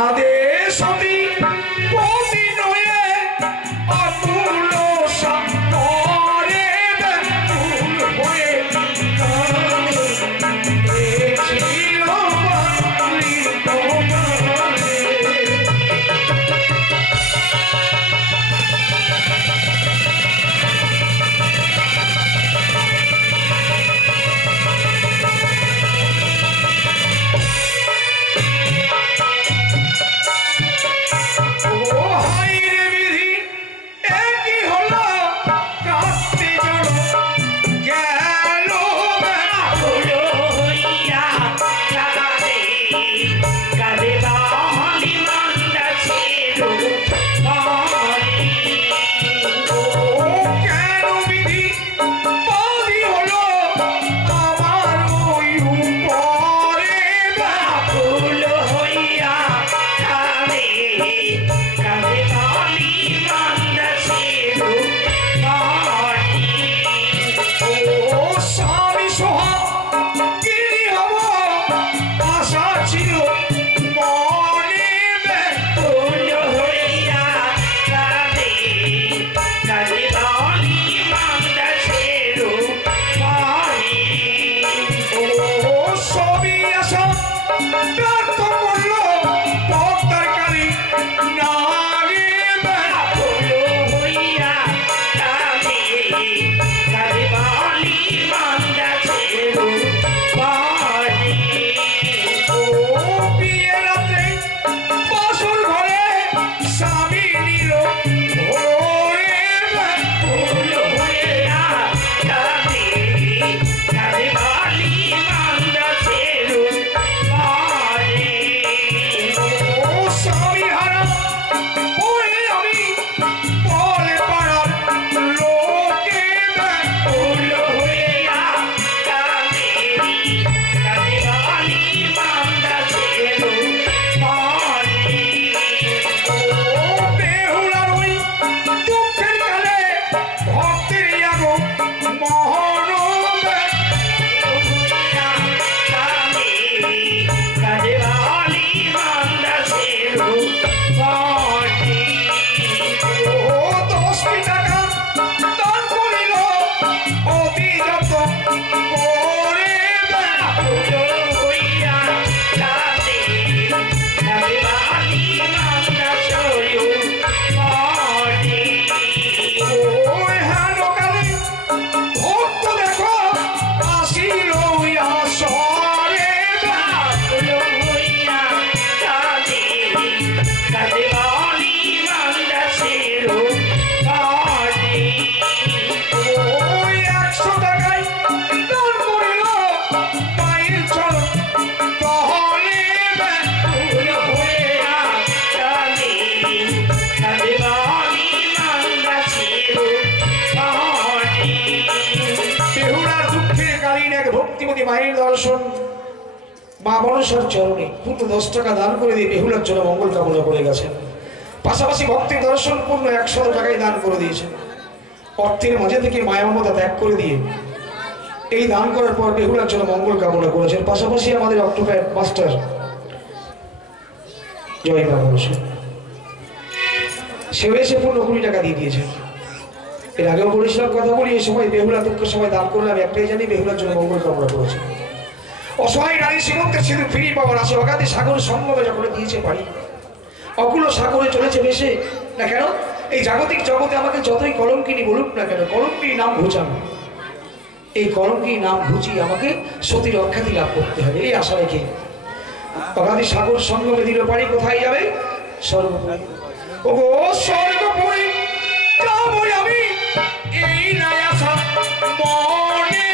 কাঁদে সতী পতি নয়ে অতুল সাপরে ব্যাকুল হয়ে কাঁদে ছিল বাঙালি তোমারে। মায়ের দর্শন মা মনসার চরণে পূর্ণ 10 টাকা দান করে দিয়ে বেহুলার জন্য মঙ্গল কামনা করে গেছেন। পাশাপাশি ভক্তির দর্শন পূর্ণ 100 টাকায় দান করে দিয়েছেন। অর্থের মাঝে থেকে মায়া মমতা ত্যাগ করে দিয়ে এই দান করার পর বেহুলার জন্য মঙ্গল কামনা করেছেন। পাশাপাশি আমাদের অক্টোপ্যাড মাস্টার জয় মা মনসা সেও এসে পূর্ণ 20 টাকা দিয়ে দিয়েছেন। এর আগেও বলেছিলাম কথা বলি, এই সময় বেহুলা দুঃখের সময় দান করলে আমি একটাই জানি, বেহুলার জন্য মঙ্গল কামনা করেছে। অসহায় নারী সীমন্তের সিঁদুর ফিরিয়ে পাওয়ার আসে অগাধে সাগর সঙ্গমে যখন দিয়েছে পারি, অকুল সাগরে চলেছে ভেসে না কেন এই জাগতিক জগতে আমাকে যতই কলঙ্কিনী বলুক না কেন, কলঙ্কিনী নাম ঘুচানো, এই কলঙ্কিনী নাম ঘুচিয়ে আমাকে সতীর অখ্যাতি লাভ করতে হবে। এই আশা রেখে অগাধে সাগর সঙ্গমে দিল পারি, কোথায় যাবে? স্বর্গপুরী। ওগো স্বর্গপুরী যাবো আমি, এই নাই আশা মনে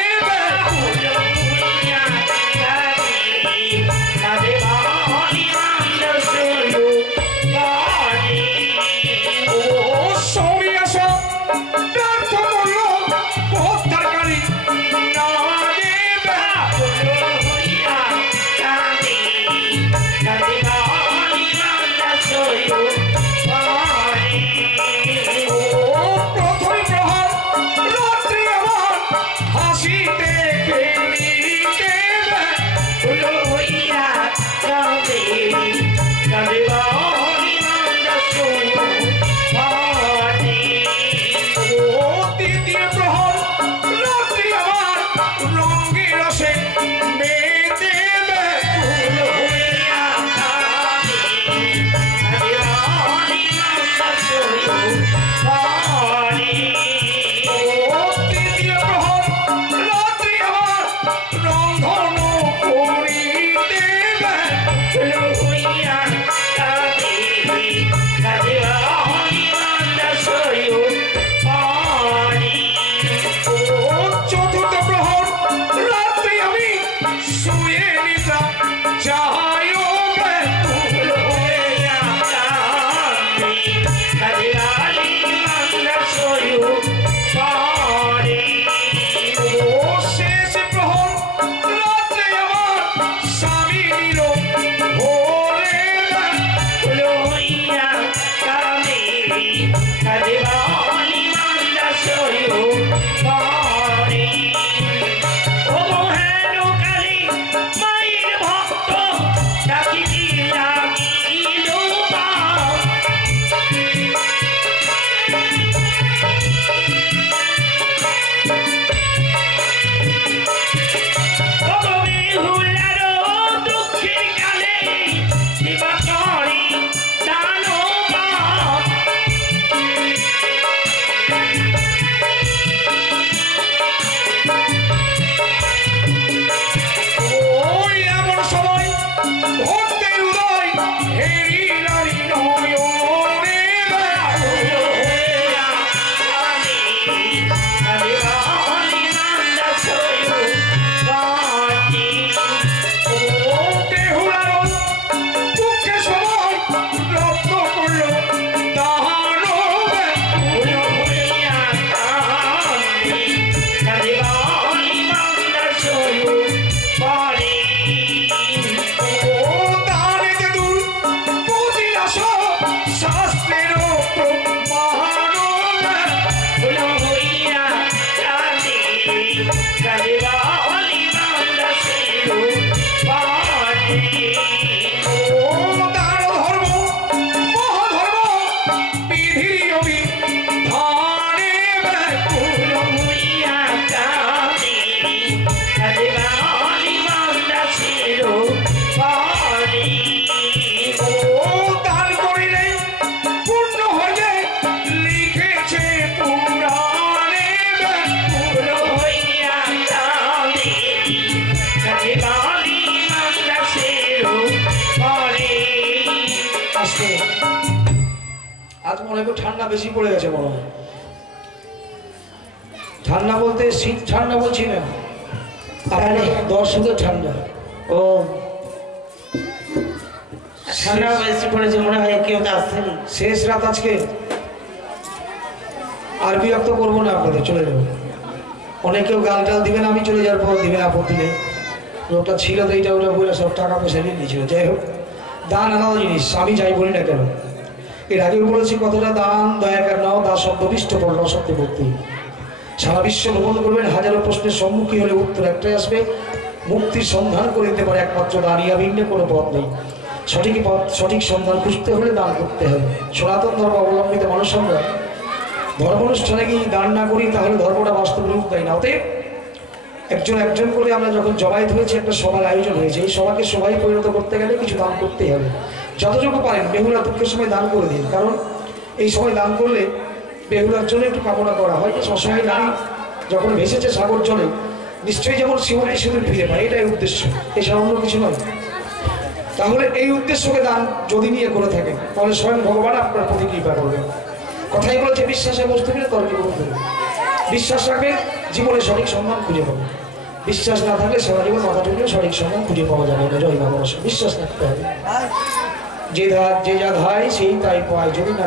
आज মনে হয় ঠান্ডা বেশি পড়ে গেছে মনে হয়। ঠান্ডা বলতে শীত ঠান্ডা বলছি না, আপনার দর্শকের ঠান্ডা। ও ঠান্ডা বেশি পড়েছে মনে হয়, কেউ তো আসছেনি। শেষ রাত আজকে, আর বিরক্ত করবো না আপনাদের, চলে যাবো। অনেকেও গাল টাল দিবেন, আমি চলে যাওয়ার পর দিবেন, আপত্তি নেই। লোকটা ছিল তো এইটা ওটা বলে সব টাকা পয়সা নিয়ে নিয়েছিল। যাই হোক, দান আলাদা জিনিস, আমি যাই বলি না কেন। এর আগেও বলেছি কতটা দান দয়াকার নাও, দা শব্দবিষ্ট পড়ল সত্যি ভক্তি। সারা বিশ্ব ভ্রমণ করবেন, হাজারো প্রশ্নের সম্মুখীন হলে উত্তর একটাই আসবে, মুক্তির সন্ধান করে দিতে পারে একমাত্র দান, ইয়া ভিন্ন কোনো পথ নেই। সঠিক পথ, সঠিক সন্ধান খুঁজতে হলে দান করতে হবে। সনাতন ধর্ম অবলম্বিত মানুষ আমরা ধর্ম অনুষ্ঠানে গিয়ে দান না করি তাহলে ধর্মটা বাস্তব রূপ দেয় না। অতএব একজন করে আমরা যখন জবাইত হয়েছে, একটা সভার আয়োজন হয়েছে, এই সভাকে সবাই পরিণত করতে গেলে কিছু দান করতেই হবে। যতটুকু পারেন বেহুলা দুঃখের সময় দান করে দিন, কারণ এই সময় দান করলে বেহুলার জন্য একটু কামনা করা হয় যে সবসময় নারী যখন ভেসেছে সাগর জলে নিশ্চয়ই যেমন শিবতী সিঁদুর ফিরে পায়, এটাই উদ্দেশ্য, এছাড়া অন্য কিছু নয়। তাহলে এই উদ্দেশ্যকে দান যদি নিয়ে করে থাকেন তাহলে স্বয়ং ভগবান আপনার প্রতি কৃপা করবেন। কথাই বলেছে বিশ্বাসের বস্তু কিনে তর্কে বলতে, বিশ্বাস রাখবে জীবনে সঠিক সন্ধান খুঁজে পাবে। বিশ্বাস না থাকলে সারা জীবন মাথা ঠুকলে সঠিক সন্ধান খুঁজে পাওয়া যাবে না। জয় বাবা, বিশ্বাস রাখতে হবে। যে যা ধায় সেই তাই পায়, যদি না